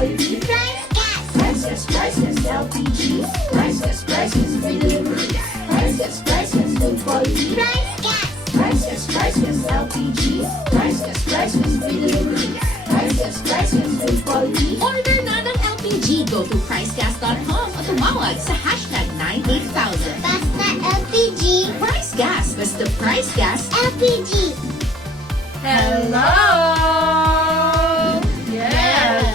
quality. Priceless, LPG. Priceless, free delivery. Priceless, good quality. Priceless, LPG. Priceless, free delivery. Priceless, good quality. Order na ng LPG. Go to pricegas.com o tumawag sa hashtag 98000. Basta LPG. Price Gas. Basta Price Gas. LPG. Hello! Yes!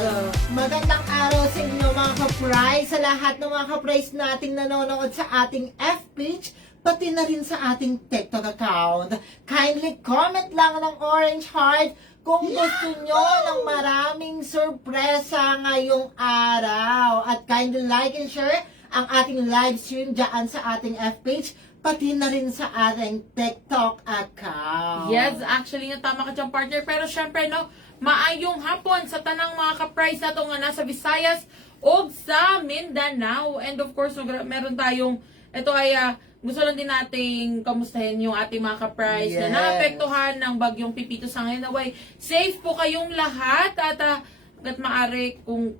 Magandang araw sa inyo mga ka-price, sa lahat ng mga ka-price nating nanonood sa ating F-page, pati na rin sa ating TikTok account. Kindly comment lang ng orange heart kung gusto nyo ng maraming sorpresa ngayong araw. At kindly like and share ang ating live stream dyan sa ating F-page, pati na rin sa ating TikTok account. Yes, actually, tama ka dyan, partner. Pero syempre, no, maayong hapon sa tanang mga ka-price na nga nasa Visayas o sa Mindanao. And of course, meron tayong, ito ay gusto lang din nating kamustahin yung ating mga ka-price na naapektuhan ng bagyong Pipito sa ngayon. Naway, safe po kayong lahat at maaari kung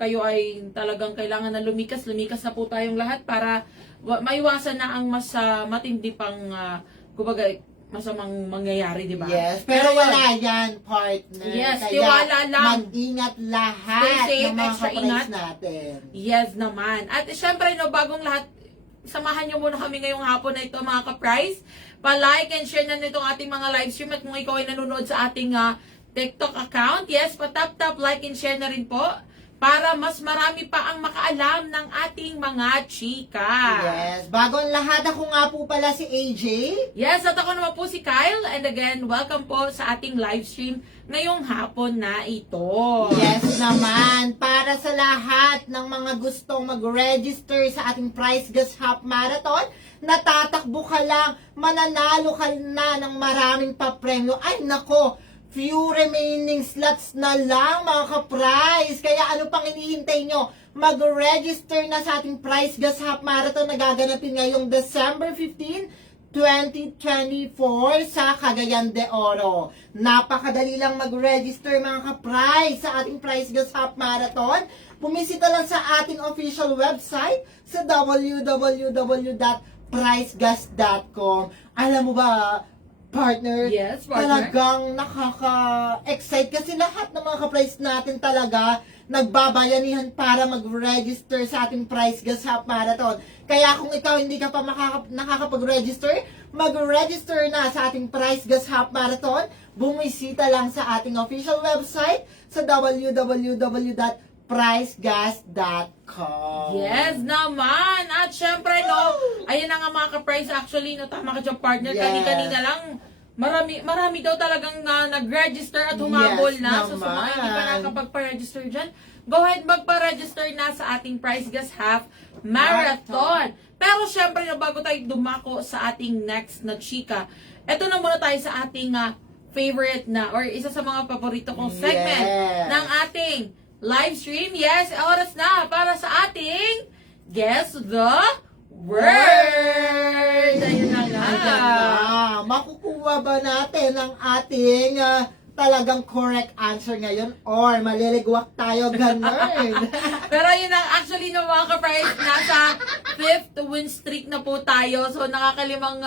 kayo ay talagang kailangan na lumikas na po tayong lahat para maiwasan na ang mas matindi pang kumbaga masamang mangyayari, di ba? Yes, pero wala yan, partner. Yes, Kaya tiwala lang. mag-ingat lahat Stay safe, ng mga extra ka-price ingat. natin. Yes naman. At syempre, no, bagong lahat, samahan nyo muna kami ngayong hapon na ito, mga ka-price. Pa-like and share na nitong ating mga live stream. At kung ikaw ay nanonood sa ating TikTok account, yes, pa-tap, like and share na rin po para mas marami pa ang makaalam ng ating mga chika. Yes, bago ang lahat, ako nga po pala si AJ. Yes, at ako naman po si Kyle. And again, welcome po sa ating live stream ngayong hapon na ito. Yes naman, para sa lahat ng mga gustong mag-register sa ating Price Gas Half Marathon, natatakbo ka lang, mananalo ka na ng maraming papremyo. Ay nako, few remaining slots na lang mga ka-price. Kaya ano pang hinihintay nyo? Mag-register na sa ating Price Gas Half Marathon na gaganapin ngayong December 15, 2024 sa Cagayan de Oro. Napakadali lang mag-register mga ka-price sa ating Price Gas Half Marathon. Bumisita lang sa ating official website sa www.pricegas.com. Alam mo ba, partner, Yes, partner. talagang nakaka-excite kasi lahat ng mga ka-price natin talaga nagbabayanihan para mag-register sa ating Price Gas Half Marathon. Kaya kung ikaw hindi ka pa nakakapag-register, mag-register na sa ating Price Gas Half Marathon. Bumisita lang sa ating official website sa www.pricegas.com. Yes naman! At syempre, no, ayun na nga mga ka-price, actually, no, tama ka dyan, partner, Yes. kanina lang, marami daw talagang nag-register at humabol Yes, na. So, sa mga hindi pa naman. nakapagpa-register dyan, go ahead, magpa-register na sa ating Price Gas Half Marathon. Pero syempre, no, bago tayo dumako sa ating next na chika, eto na muna tayo sa ating favorite na, or isa sa mga paborito kong segment Yes. ng ating live stream. Yes, oras na para sa ating Guess the Word! Ayun na nga. Ayan na. Makukuha ba natin ang ating talagang correct answer ngayon or maliligwak tayo ganun? Pero yun ang actually no mga ka-price, nasa 5th win streak na po tayo. So nakakalimang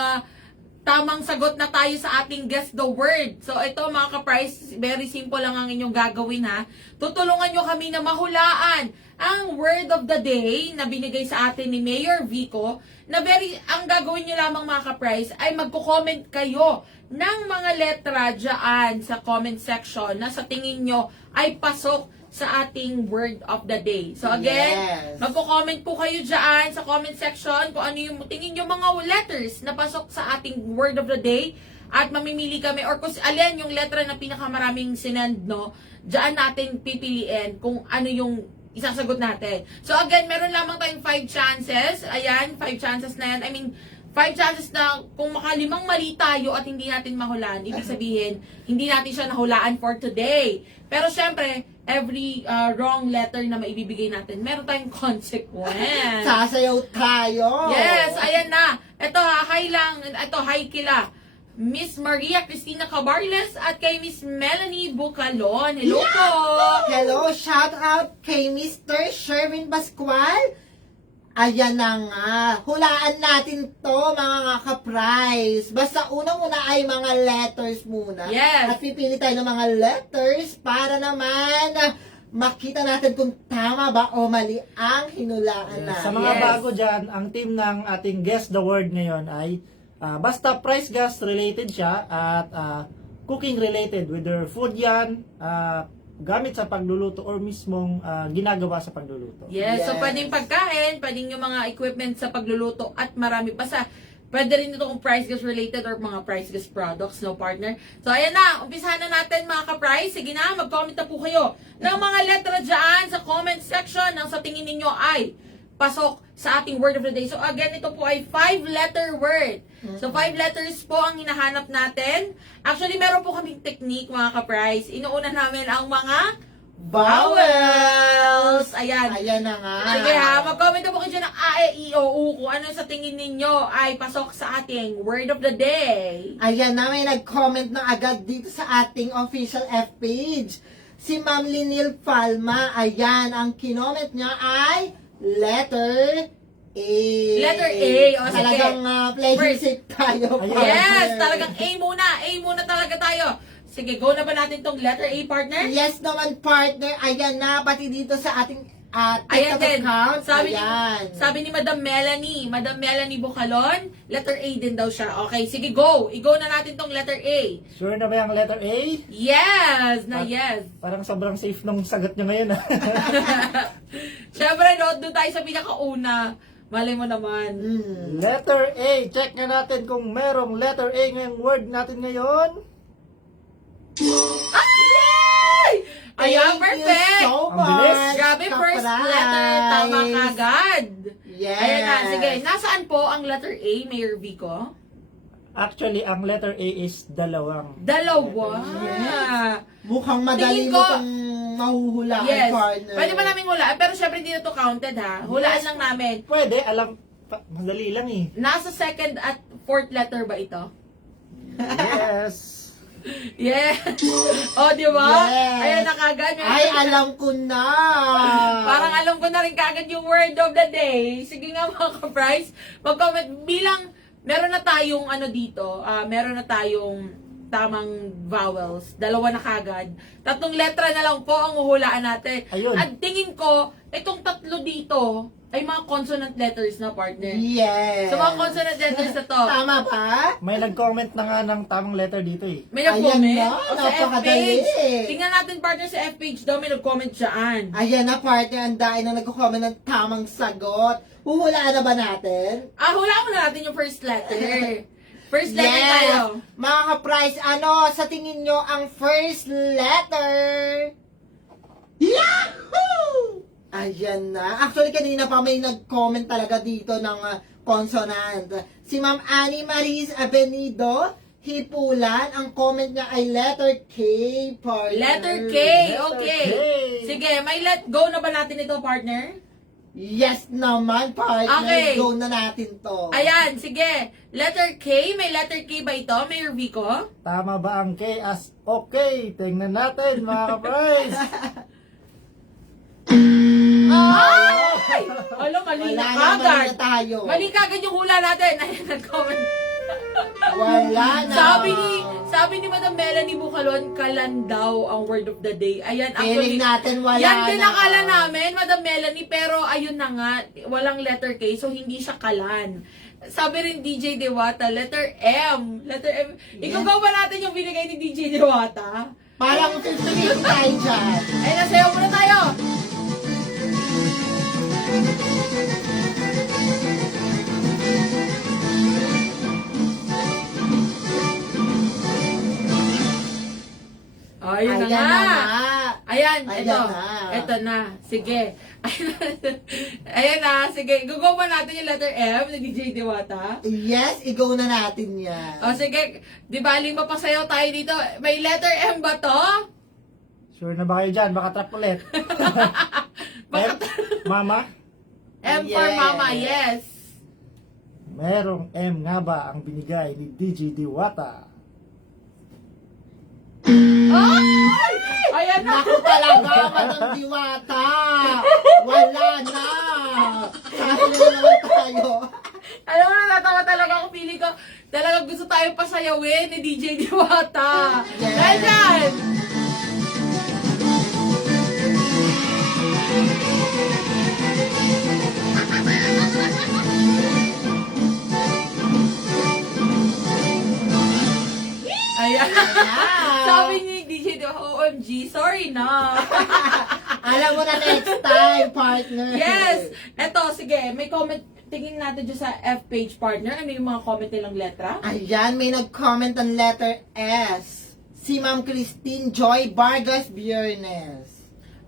tamang sagot na tayo sa ating Guess the Word. So ito mga ka-price, very simple lang ang inyong gagawin ha. Tutulungan nyo kami na mahulaan ang word of the day na binigay sa atin ni Mayor Vico, na ang gagawin nyo lamang mga ka-price ay magko-comment kayo ng mga letra dyan sa comment section na sa tingin nyo ay pasok sa ating word of the day. So again, Yes. magko-comment po kayo dyan sa comment section kung ano yung tingin nyo mga letters na pasok sa ating word of the day, at mamimili kami or kung alin yung letra na pinakamaraming sinend, no, dyan natin pipiliin kung ano yung isasagot natin. So again, meron lamang tayong 5 chances. Ayan, 5 chances na yan. I mean, 5 chances na kung makalimang mali tayo at hindi natin mahulaan, ibig sabihin, hindi natin siya nahulaan for today. Pero syempre, every wrong letter na maibibigay natin, meron tayong consequence. Sasayaw tayo. Yes, ayan na. Ito ha, hi lang. Ito, hi kila. Miss Maria Cristina Cabarles at kay Miss Melanie Bucalon. Hello po! Hello, shout out kay Mr. Sherwin Pascual. Ayan na nga. Hulaan natin to, mga ka-prize. Basta unang-una ay mga letters muna. Yes. At pipili tayo ng mga letters para naman makita natin kung tama ba o mali ang hinulaan na. Sa mga Yes. bago dyan, ang team ng ating Guess the Word ngayon ay basta price gas related siya at cooking related, whether food yan, gamit sa pagluluto or mismong ginagawa sa pagluluto. Yes, so Yes. pwedeng pagkain, pwedeng yung mga equipment sa pagluluto at marami pa sa. Pwede rin ito kung price gas related or mga price gas products, no partner? So ayan na, umpisahan na natin mga ka-price. Sige na, mag-comment na po kayo ng mga letra dyan sa comment section ng sa tingin ninyo ay pasok sa ating word of the day. So again, ito po ay 5-letter word. So 5 letters po ang hinahanap natin. Actually, meron po kaming technique mga ka-price. Inuuna namin ang mga vowels. Ayan. Ayan na nga. Sige ha, mag-comment na po kayo dyan ng A, E, I, O, U kung ano sa tingin ninyo ay pasok sa ating word of the day. Ayan na, may nag-comment na agad dito sa ating official F page. Si Ma'am Linil Palma, ayan, ang kinoment niya ay letter A. Letter A, o sige. Talagang pledging First. safe tayo. Ayan. Yes, partner. talagang A muna. A muna talaga tayo. Sige, go na ba natin tong letter A, partner? Yes naman, partner. Ayan na, pati dito sa ating Ayan TikTok din. account. Sabi ni Madam Melanie Bucalon, letter A din daw siya. Okay, sige, go. I-go na natin tong letter A. Sure na ba yung letter A? Yes, na yes. Parang sobrang safe nung sagot nyo ngayon. Siyempre, doon tayo sa pinakauna. Malay mo naman. Letter A. Check nga natin kung merong letter A ngayong word natin ngayon. Ay! Ayan, Thank perfect! you so Ang bilis. much, Grabe, first ka-prize. letter. Tama kagad. Yes. Ayan na, sige. Nasaan po ang letter A, Mayor Vico? Actually, ang letter A is dalawang. Dalawa. Mukhang madali Tingin mo ko- itong mahuhulaan, Yes. partner. Pwede ba namin hulaan? Pero syempre hindi na to counted ha. Hulaan lang namin. Pwede, madali lang eh. Nasa second at fourth letter ba ito? Yes. Yes. O, di ba? Yes. Ayan na kagad. Ay, alam ko na. Parang alam ko na rin kagad yung word of the day. Sige nga mga ka-price. Mag-comment. Bilang meron na tayong ano dito, meron na tayong tamang vowels. Dalawa na kagad. 3 letra na lang po ang uhulaan natin. Ayun. At tingin ko, itong 3 dito ay mga consonant letters na partner. Yes. So mga consonant letters na to. Tama ba? May nag-comment na nga ng tamang letter dito eh. May Ayan nag-comment. na, O sa F napakadali. page. Tingnan natin partner sa F page daw may nag-comment dyan. Ayan na, partner. Ang dahil na nagko-comment ng tamang sagot. Huhulaan na ba natin? Hulaan mo na natin yung first letter. First letter Yes. tayo. Mga ka-price, ano sa tingin nyo ang first letter? Yahoo! Ayan na. Actually, kanina pa may nag-comment talaga dito ng consonant. Si Ma'am Annie Maris Avenido, Hipulan, ang comment niya ay letter K, partner. Letter K. Okay. K. Sige, may let go na ba natin ito, partner? Yes naman, partner. Okay. Go na natin to. Ayan, sige. Letter K. May letter K ba ito, Mayor Vico? Tama ba ang K as okay? Tingnan natin mga ka-prize. Ay! Alam, mali Wala na na, mali kagad. na tayo. Mali kagad yung hula natin. Ayan, nag-comment. Wala na. Sabi ni Madam Melanie Bucalon, kalan daw ang word of the day. Ayan, Feeling natin wala yan din na. akala namin, Madam Melanie, pero ayun na nga, walang letter K, so hindi siya kalan. Sabi rin DJ Dewata, letter M. Letter M. Ikaw ba natin yung binigay ni DJ Dewata? Parang 50 tayo dyan. Ay, nasayaw muna tayo. Ayun na Ayan nga. na nga. Ayan, Ayan ito. na. Ito na. Sige. Ayan na. Sige. Gugawa natin yung letter M ni DJ Diwata. Yes, i-go na natin yan. O sige. Di ba, mapasayaw tayo dito. May letter M ba to? Sure na ba kayo dyan? Baka trap ulit. Baka Mama? M for Yes. mama, yes. Merong M nga ba ang binigay ni DJ Diwata? Ayan na. Naku talaga, Madam Diwata. Wala na. Sabi na naman tayo. Alam mo, natatawa talaga ako. Feeling ko, talaga gusto tayo pasayawin ni DJ Diwata. Yes. Dahil dyan. Ayan. Sabi ni DJ Diwata, OMG, sorry na. Alam mo na next time, partner. Yes. Eto, sige, may comment. Tingin natin dyan sa F-page partner. Ano yung mga comment nilang letra? Ayan, may nag-comment ang letter S. Si Ma'am Christine Joy Vargas Biernes.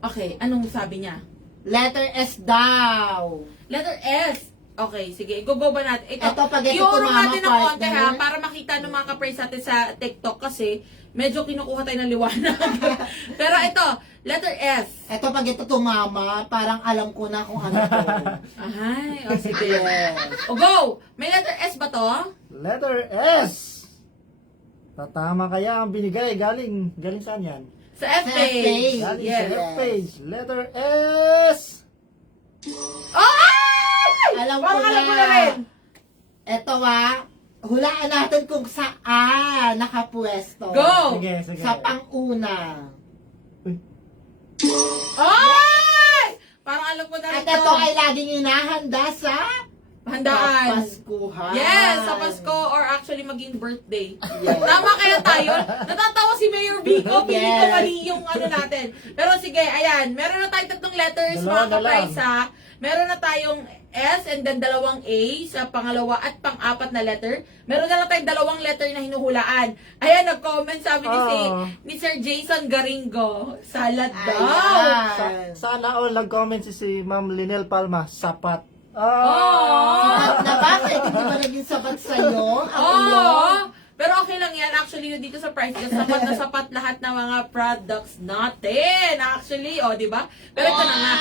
Okay, anong sabi niya? Letter S daw. Letter S. Okay, sige. Go ba natin? Eto, pag ito i-urong tumama, natin ng konti partner. ha, para makita ng mga ka-praise natin sa TikTok kasi medyo kinukuha tayo ng liwanag. Pero ito, letter S. Eto, pag ito tumama, parang alam ko na kung ano to. Ay, o sige. Yes. O go! May letter S ba to? Letter S. Tatama kaya ang binigay. Galing saan yan? Sa F-page. F-page. Galing Yes. sa left page. Letter S. Oh! Ay! Alam ko Parang alam ko na. na rin. Eto hulaan natin kung saan nakapwesto. Go! Sige. Sa pang-una. Ay! Parang alam ko na rin At ito ay laging inahanda sa handaan. Paskuhan. Yes, sa Pasko or actually maging birthday. Yes. Tama kaya tayo? Natatawa si Mayor Vico, piling ko Yes. mali yung ano natin. Pero sige, ayan, meron na tayong tatlong letters, Dalawa mga na ka-price lang. ha. Meron na tayong S and then dalawang A sa pangalawa at pang-apat na letter. Meron na lang tayong dalawang letter na hinuhulaan. Ayan, nag-comment sabi ni Sir Jason Garingo, salad daw. Ayan. Sana all nag-comment si Ma'am Linel Palma. Sapat. Oh! Sapat na ba? Kahit hindi ba naging sapat sa'yo? Ang ulo? Oo. Pero okay lang yan. Actually, dito sa price gas, sapat na sapat lahat ng mga products natin. Actually, di ba? Pero ito na nga.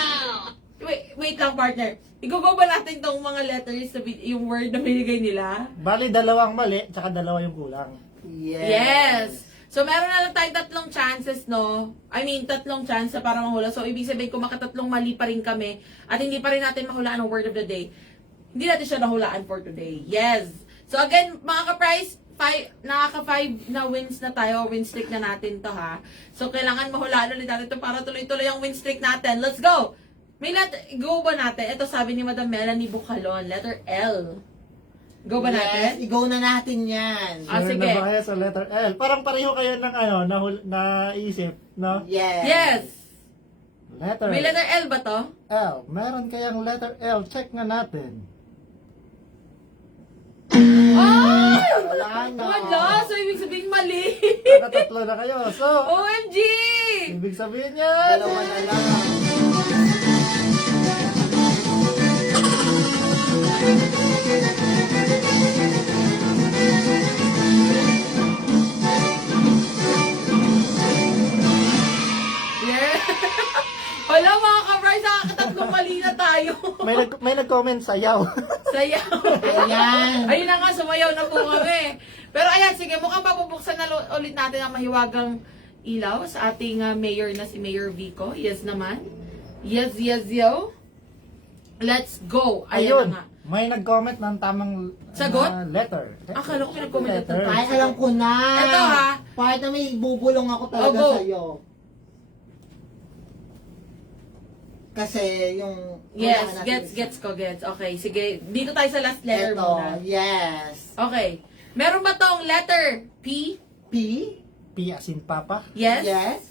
Wait lang, partner. Igugo ba natin tong mga letters, yung word na binigay nila? Bali, dalawang mali, tsaka dalawa yung kulang. Yes. So, meron na lang tayong tatlong chances, no? I mean, tatlong chance para mahula. So, ibig sabihin, kung makatatlong mali pa rin kami at hindi pa rin natin mahulaan ang word of the day, hindi natin siya nahulaan for today. Yes. So, again, mga ka-price, nakaka-5 na wins na tayo, win streak na natin to, ha? So, kailangan mahulaan ulit natin to para tuloy-tuloy ang win streak natin. Let's go! May letter, go ba natin? Ito sabi ni Madam Melanie Bucalon, letter L. Go ba natin? Yes, i-go na natin yan. Ah, Sure sige. na ba kayo sa letter L? Parang pareho kayo ng naisip, no? Yes. Yes! Letter May letter L ba to? L. Meron kayang letter L. Check nga natin. Ay! Wala na. Wala! So, ibig sabihin mali! Nakatatlo na kayo. So, OMG! ibig sabihin yan. Dalawa na lang. Yeah! Wala mga ka-price, nakakatatlong mali na tayo. May nag-comment sayaw. Sayaw. Ayan. Ayun na nga, sumayaw na po kami. Pero ayan, sige, mukhang papubuksan na ulit natin ang mahiwagang ilaw sa ating mayor na si Mayor Vico. Yes naman. Yes, yo. Let's go. Ayan Ayun. na nga. May nag-comment ng tamang Sagot? Letter. Akala ko pinag-comment ito. Letter. Ay, alam ko na. Ito, ha? Part na may bubulong ako talaga Oh, go. sa'yo. Kasi yung... Yes, wala natin gets ko. Okay, sige. Dito tayo sa last letter Ito, muna. yes. Okay. Meron ba tong letter P? P? P as in Papa. Yes? Yes.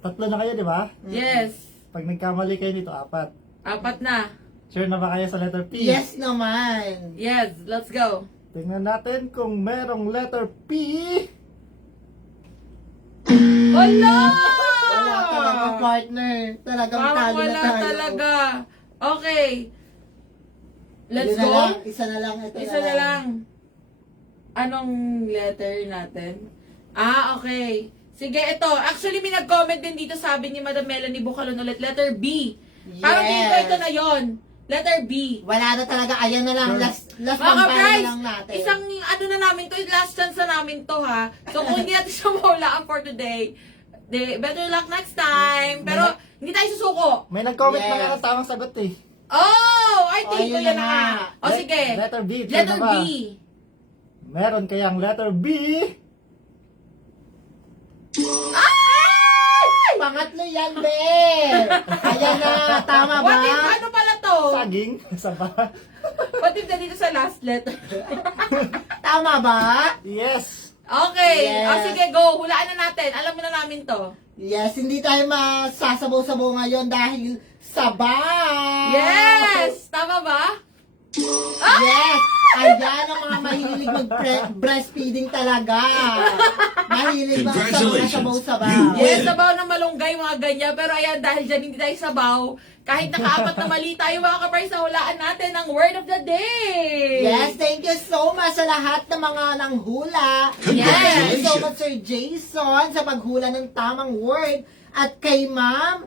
Tatlo na kayo, di ba? Yes. Pag nagkamali kayo dito, 4. Apat na. Sure na ba kayo sa letter P? Yes naman. Yes, let's go. Tingnan natin kung merong letter P. Wala! Wala talaga, partner. Talagang Parang talo na wala tayo. talaga. Okay. Let's Yun na go. lang, isa na lang. Ito Isa na lang. Anong letter natin? Ah, okay. Sige, ito. Actually, may nag-comment din dito, sabi ni Madam Melanie Bucalon ulit. Letter B. Parang Yes. dito ito na yon. Letter B. Wala na talaga. Ayan na lang. Sure. Last Mga one ka-price, lang natin. isang ano na namin to, last chance na namin to ha. So kung hindi natin siya mahulaan for today, better luck next time. Pero hindi tayo susuko. May nag-comment Yes. na nga tamang sagot eh. Oh, I think Oh, ko yun yan na na nga. nga. O sige. Letter B. true Letter na ba? B. Meron kayang letter B. Pangatlo yan, be. Ayan na. Tama ba? What if, ano pala to? Saging. Sa ba? What if na dito sa last letter? Tama ba? Yes. Okay. Yes. O sige, go. Hulaan na natin. Alam mo na namin to. Yes, hindi tayo masasabaw-sabaw ngayon dahil sabaw. Yes! Tama ba? Yes! Ayan ang mga mahilig mag-breastfeeding talaga. Mahilig ba sa mga Congratulations. sabaw-sabaw? You Yes, sabaw ng malunggay, mga ganyan. Pero ayan, dahil dyan hindi tayo sabaw, kahit nakaapat na mali tayo, mga ka-price, na hulaan natin ang word of the day. Yes, thank you so much sa lahat ng mga nanghula. Yes. Thank you so much, Sir Jason, sa paghula ng tamang word. At kay Ma'am,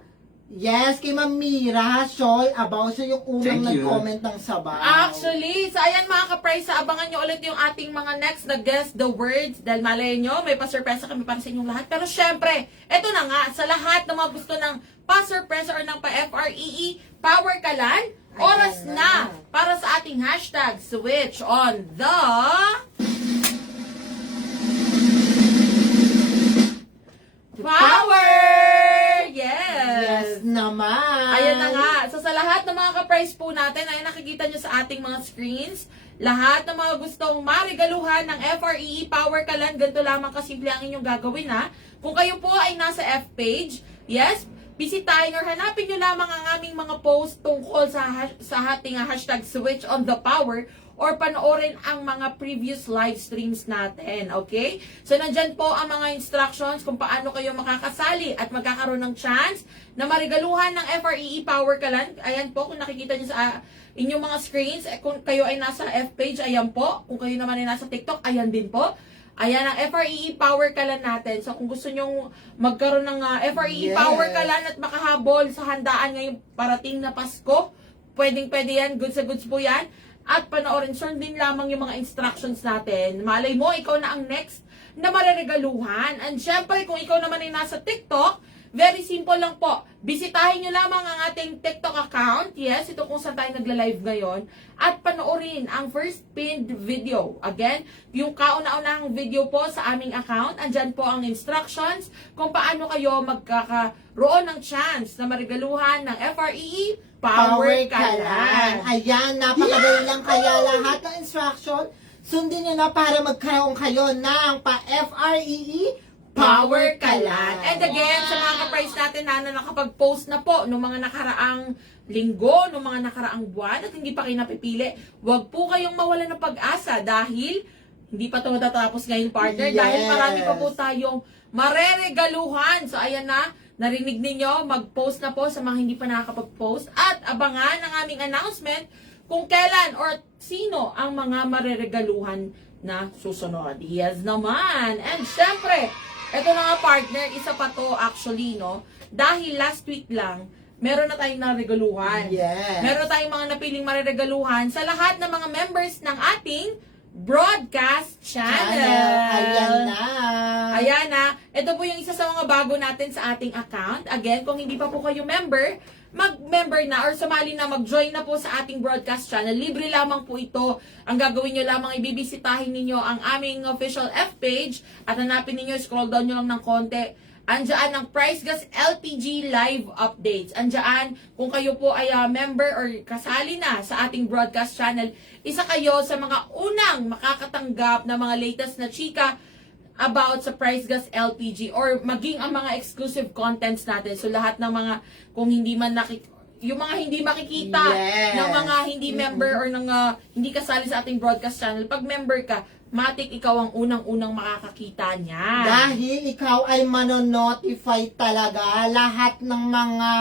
kay Ma'am Mira Scholl, siya yung unang Thank you. nag-comment ng sabaw. Actually, so ayan mga ka-price, abangan nyo ulit yung ating mga next na guess the words. Dahil malay nyo, may pa-surpresa kami para sa inyong lahat. Pero syempre, eto na nga, sa lahat ng mga gusto ng pa-surpresa or ng pa-FREE, Power Kalan, oras na para sa ating hashtag switch on the Power! Yes naman. Ayan na nga. So sa lahat ng mga ka-price po natin, ay nakikita nyo sa ating mga screens, lahat ng mga gustong marigaluhan ng FREE Power Kalan, ganito lamang kasimple ang inyong gagawin ha. Kung kayo po ay nasa F page, yes, bisitahin or hanapin nyo lamang ang aming mga post tungkol sa ating hashtag switch on the power or panoorin ang mga previous live streams natin, okay? So, nandyan po ang mga instructions kung paano kayo makakasali at magkakaroon ng chance na marigaluhan ng FREE Power Kalan. Ayan po, kung nakikita nyo sa inyong mga screens, kung kayo ay nasa F page, ayan po. Kung kayo naman ay nasa TikTok, ayan din po. Ayan ang FREE Power Kalan natin. So, kung gusto nyong magkaroon ng FREE Yes. Power Kalan at makahabol sa handaan ngayong parating na Pasko, pwedeng-pwede yan, goods na goods po yan. At panoorin, sundin lamang yung mga instructions natin. Malay mo, ikaw na ang next na mareregaluhan. And syempre, kung ikaw naman ay nasa TikTok, very simple lang po. Bisitahin nyo lamang ang ating TikTok account. Yes, ito kung saan tayo nagla-live ngayon. At panoorin ang first pinned video. Again, yung kauna-unahang video po sa aming account. Andyan po ang instructions kung paano kayo magkakaroon ng chance na marigaluhan ng FREE Power Kalan. Ayan, napakadali lang kaya lahat ng instruction. Sundin nyo na para magkaroon kayo ng pa-FREE Power Kalan. And again, sa mga ka-price natin na nakapag-post na po noong mga nakaraang linggo, noong mga nakaraang buwan at hindi pa kayo napipili, huwag po kayong mawala ng pag-asa dahil hindi pa ito matatapos ngayon, partner. Yes. Dahil marami pa po tayong mareregaluhan. So, ayan na. Narinig ninyo, mag-post na po sa mga hindi pa nakakapag-post at abangan ang aming announcement kung kailan or sino ang mga mareregaluhan na susunod. Yes naman. And syempre, ito na nga partner, isa pa to actually, no? Dahil last week lang, meron na tayong naregaluhan. Yes. Meron na tayong mga napiling mareregaluhan sa lahat ng mga members ng ating broadcast channel. Ayan na. Ayan na. Ito po yung isa sa mga bago natin sa ating account. Again, kung hindi pa po kayo member, mag-member na or sumali na, mag-join na po sa ating broadcast channel. Libre lamang po ito. Ang gagawin nyo lamang, ibibisitahin ninyo ang aming official F page at hanapin ninyo, scroll down nyo lang ng konti. Andiyan ang Price Gas LPG live updates. Andiyan, kung kayo po ay member or kasali na sa ating broadcast channel, isa kayo sa mga unang makakatanggap na mga latest na chika about sa Price Gas LPG or maging ang mga exclusive contents natin. So lahat ng mga, kung hindi man yung mga hindi makikita Yes. ng mga hindi member or ng hindi kasali sa ating broadcast channel, pag member ka, matik ikaw ang unang-unang makakakita niya. Dahil ikaw ay manonotify talaga lahat ng mga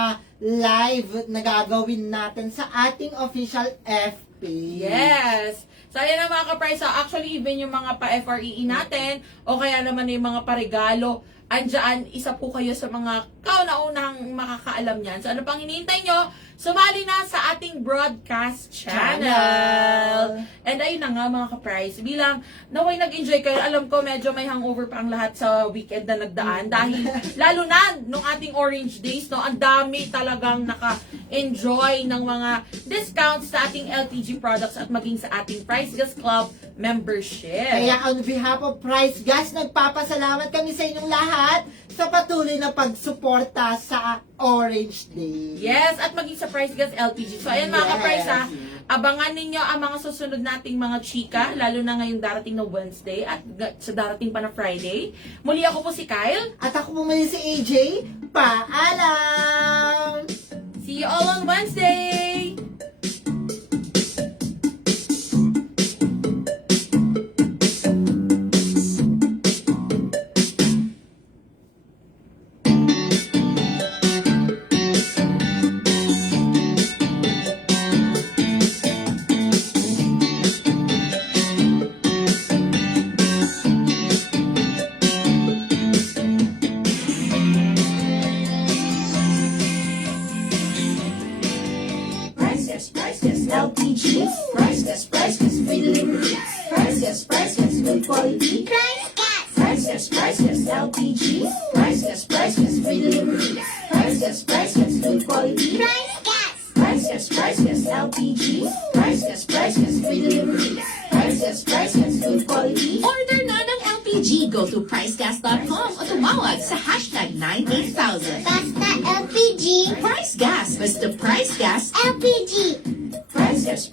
live na gagawin natin sa ating official FB. Yes. So, ayan na mga ka-price. Actually, even yung mga pa-FREE natin, o kaya naman yung mga pa-regalo, andyan, isa po kayo sa mga kauna-unang makakaalam niyan. So, ano pang hinihintay nyo? Sumali na sa ating broadcast channel. And ayun na nga mga ka-price. Bilang naway nag-enjoy kayo, alam ko medyo may hangover pa ang lahat sa weekend na nagdaan. Dahil lalo na nung ating Orange Days, no, ang dami talagang naka-enjoy ng mga discounts sa ating LPG products at maging sa ating Price Gas Club membership. Kaya on behalf of Price Gas, nagpapasalamat kami sa inyong lahat sa patuloy na pagsuporta sa Orange Day. Yes, at maging sa Price Gas LPG. So, ayan mga Yes. ka-price ha, abangan ninyo ang mga susunod nating mga chika, lalo na ngayong darating na Wednesday at sa darating pa na Friday. Muli ako po si Kyle. At ako pumili si AJ. Paalam! See you all on Wednesday! Priceless, LPG. Priceless, free delivery. Priceless, good quality. Price Gas. Priceless, LPG. Priceless, free delivery. Priceless, good quality. Price Gas. Priceless, LPG. Priceless, free delivery. Priceless, good quality. Order na ng LPG. Go to pricegas.com o tumawag sa hashtag 98000. Basta LPG. Price Gas. Basta Price Gas. LPG. Priceless,